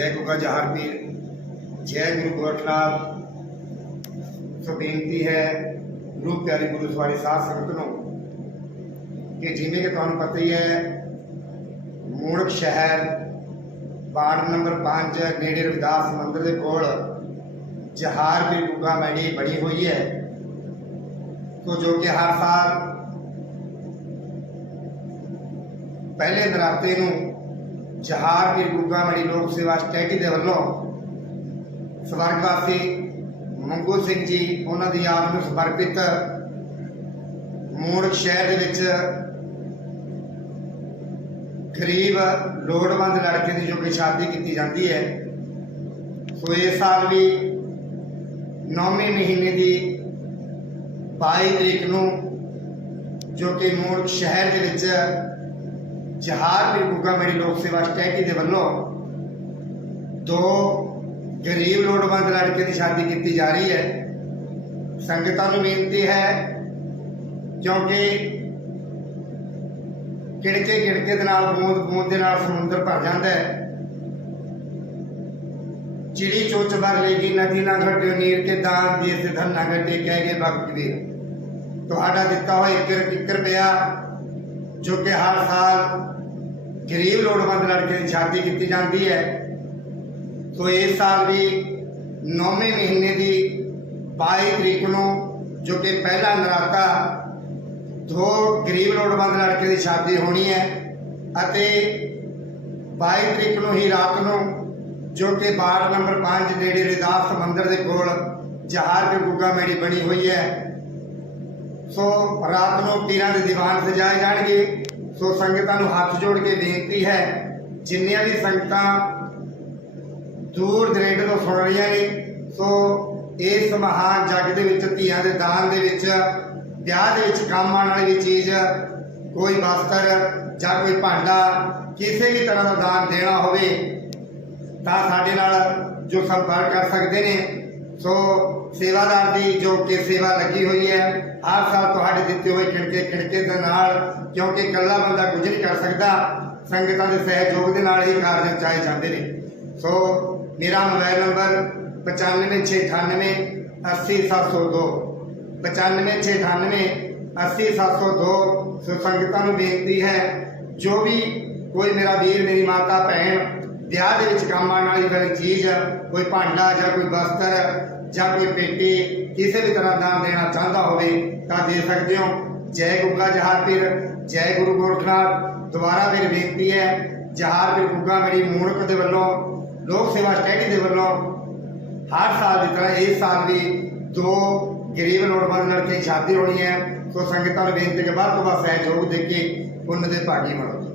ਜੈ ਗੁਗਾ ਜਹਾਰ ਪੀਰ ਜੈ ਗੁਰੂ ਗੋਰਖਨਾਥ ਸੋ ਬੇਨਤੀ ਹੈ ਗੁਰੂ ਪਿਆਰੇ ਗੁਰੂ ਸਵਾਰੀ ਸਾਧ ਸੰਗਤ ਨੂੰ ਕਿ ਜਿਵੇਂ ਕਿ ਤੁਹਾਨੂੰ ਪਤਾ ਹੀ ਹੈ ਮੂੜਕ ਸ਼ਹਿਰ ਵਾਰਡ ਨੰਬਰ 5 ਨੇੜੇ ਰਵਿਦਾਸ ਮੰਦਿਰ ਦੇ ਕੋਲ ਜਹਾਰ ਪੀਰ ਗੁਗਾ ਮੈਡੀ ਬਣੀ ਹੋਈ ਹੈ ਸੋ ਜੋ ਕਿ ਹਰ ਸਾਲ ਪਹਿਲੇ ਨਰਾਤੇ ਨੂੰ ਜਹਾਰ ਪੀਰ ਗੁੱਗਾ ਮੜੀ ਲੋਕ ਦੇ ਵੱਲੋਂ ਸਵਰਗਵਾਸੀ ਮੰਗੂ ਸਿੰਘ ਜੀ ਉਹਨਾਂ ਦੀ ਯਾਦ ਨੂੰ ਸਮਰਪਿਤ ਮੂੜਕ ਸ਼ਹਿਰ ਦੇ ਵਿੱਚ ਗਰੀਬ, ਲੋੜਵੰਦ ਲੜਕੇ ਦੀ ਜੋ ਕਿ ਸ਼ਾਦੀ ਕੀਤੀ ਜਾਂਦੀ ਹੈ, ਸੋ ਇਸ ਸਾਲ ਵੀ 9ਵੇਂ ਮਹੀਨੇ ਦੀ 22 ਤਰੀਕ ਨੂੰ ਜੋ ਕਿ ਮੂੜਕ ਸ਼ਹਿਰ ਦੇ ਵਿੱਚ ਜਹਾਰ ਪੀਰ ਗੁੱਗਾ ਮੇਰੀ ਲੋਕ ਸੇਵਾ ਸਟੇਡੀ ਦੇ ਵੱਲੋਂ ਦੋ ਗਰੀਬ ਲੋੜਵੰਦ ਲੜਕੇ ਦੀ ਸ਼ਾਦੀ ਕੀਤੀ ਜਾ ਰਹੀ ਹੈ। ਸੰਗਤਾਂ ਨੂੰ ਬੇਨਤੀ ਹੈ ਕਿਉਂਕਿ ਕਿੜਕੇ ਕਿੜਕੇ ਦੇ ਨਾਲ, ਬੂੰਦ ਬੂੰਦ ਦੇ ਨਾਲ ਸਮੁੰਦਰ ਭਰ ਜਾਂਦਾ ਹੈ। ਚਿੜੀ ਚੋਚ ਭਰ ਲੇਗੀ, ਨਦੀ ਨਾ ਘਟਿਓ, ਨੀਰ ਕੇ ਦਾਨ ਦੀ ਤੇ ਨਾ ਘਟੇ, ਕਹਿ ਗਏ ਭਗਤ ਕਬੀਰ ਤੁਹਾਡਾ ਦਿੱਤਾ ਹੋਇਆ ਇੱਕ ਇੱਕ ਰੁਪਿਆ ਜੋ ਕਿ ਹਰ ਸਾਲ ਗਰੀਬ ਲੋੜਵੰਦ ਲੜਕੇ ਦੀ ਸ਼ਾਦੀ ਕੀਤੀ ਜਾਂਦੀ ਹੈ। ਸੋ ਇਸ ਸਾਲ ਵੀ 9ਵੇਂ ਮਹੀਨੇ ਦੀ 22 ਤਰੀਕ ਨੂੰ ਜੋ ਕਿ ਪਹਿਲਾ ਨਰਾਤਾ ਦੋ ਗਰੀਬ ਲੋੜਵੰਦ ਲੜਕੇ ਦੀ ਸ਼ਾਦੀ ਹੋਣੀ ਹੈ ਅਤੇ 22 ਤਰੀਕ ਨੂੰ ਹੀ ਰਾਤ ਨੂੰ ਜੋ ਕਿ ਵਾਰਡ ਨੰਬਰ 5 ਨੇੜੇ ਰਿਦਾਸ ਮੰਦਿਰ ਦੇ ਕੋਲ ਜਹਾਰ ਕੇ ਗੁੱਗਾ ਮੇੜੀ ਬਣੀ ਹੋਈ ਹੈ। ਸੋ ਰਾਤ ਨੂੰ ਪੀਰਾਂ ਦੇ ਦੀਵਾਨ ਸਜਾਏ ਜਾਣਗੇ। ਸੋ ਸੰਗਤਾਂ ਨੂੰ ਹੱਥ ਜੋੜ ਕੇ ਬੇਨਤੀ ਹੈ, ਜਿੰਨੀਆਂ ਵੀ ਸੰਗਤਾਂ ਦੂਰ ਦਰੇਡੇ ਤੋਂ ਸੁਣ ਰਹੀਆਂ ਨੇ, ਸੋ ਇਸ ਮਹਾਨ ਜੱਗ ਦੇ ਵਿੱਚ, ਧੀਆਂ ਦੇ ਦਾਨ ਦੇ ਵਿੱਚ, ਵਿਆਹ ਦੇ ਵਿੱਚ ਕੰਮ ਆਉਣ ਵਾਲੀ ਚੀਜ਼, ਕੋਈ ਵਸਤਰ ਜਾਂ ਕੋਈ ਭਾਂਡਾ, ਕਿਸੇ ਵੀ ਤਰ੍ਹਾਂ ਦਾ ਦਾਨ ਦੇਣਾ ਹੋਵੇ, ਤਾਂ ਸਾਡੇ ਨਾਲ ਜੋ ਸੰਪਰਕ ਕਰ ਸਕਦੇ ਨੇ ਸੋ ਸੇਵਾਦਾਰ ਦੀ ਜੋ ਕਿ ਸੇਵਾ ਲੱਗੀ ਹੋਈ ਹੈ, ਹਰ ਸਾਲ ਤੁਹਾਡੇ ਦਿੱਤੇ ਹੋਏ ਖਿੜਕੇ ਖਿੜਕੇ ਦੇ ਨਾਲ, ਕਿਉਂਕਿ ਇਕੱਲਾ ਬੰਦਾ ਕੁਝ ਨਹੀਂ ਕਰ ਸਕਦਾ, ਸੰਗਤਾਂ ਦੇ ਸਹਿਯੋਗ ਦੇ ਨਾਲ ਹੀ ਕਾਰਜ ਚਾਏ ਜਾਂਦੇ ਨੇ। ਸੋ ਮੇਰਾ ਮੋਬਾਈਲ ਨੰਬਰ 95698 80702 95698 80702 ਸੋ ਸੰਗਤਾਂ ਨੂੰ ਬੇਨਤੀ ਹੈ, ਜੋ ਵੀ ਕੋਈ ਮੇਰਾ ਵੀਰ, ਮੇਰੀ ਮਾਤਾ, ਭੈਣ ਵਿਆਹ ਦੇ ਵਿੱਚ ਕੰਮ ਆਉਣ ਵਾਲੀ ਕੋਈ ਚੀਜ਼, ਕੋਈ ਭਾਂਡਾ ਜਾਂ ਕੋਈ ਬਸਤਰ ਜਾਂ ਕੋਈ ਪੇਟੀ ਕਿਸੇ ਵੀ ਤਰ੍ਹਾਂ ਦਾਨ ਦੇਣਾ ਚਾਹੁੰਦਾ ਹੋਵੇ ਤਾਂ ਦੇ ਸਕਦੇ ਹੋ। ਜੈ ਗੁੱਗਾ ਜਹਾਰ ਪੀਰ ਜੈ ਗੁਰੂ ਗੋਰਖਨਾਥ ਦੁਬਾਰਾ ਫਿਰ ਬੇਨਤੀ ਹੈ ਜਹਾਰ ਪੀਰ ਗੁੱਗਾ ਮੇਰੀ ਮੂਣਕ ਦੇ ਵੱਲੋਂ, ਲੋਕ ਸੇਵਾ ਸਟੈਡੀ ਦੇ ਵੱਲੋਂ ਹਰ ਸਾਲ ਦੀ ਤਰ੍ਹਾਂ ਇਸ ਸਾਲ ਵੀ ਦੋ ਗਰੀਬ ਲੋੜਵੰਦ ਲੜਕੇ ਦੀ ਸ਼ਾਦੀ ਹੋਣੀ ਹੈ। ਸੋ ਸੰਗਤਾਂ ਨੂੰ ਬੇਨਤੀ ਹੈ ਵੱਧ ਤੋਂ ਵੱਧ ਸਹਿਯੋਗ ਦੇ ਕੇ ਪੁੰਨ ਦੇ ਭਾਗੀ ਬਣੋ।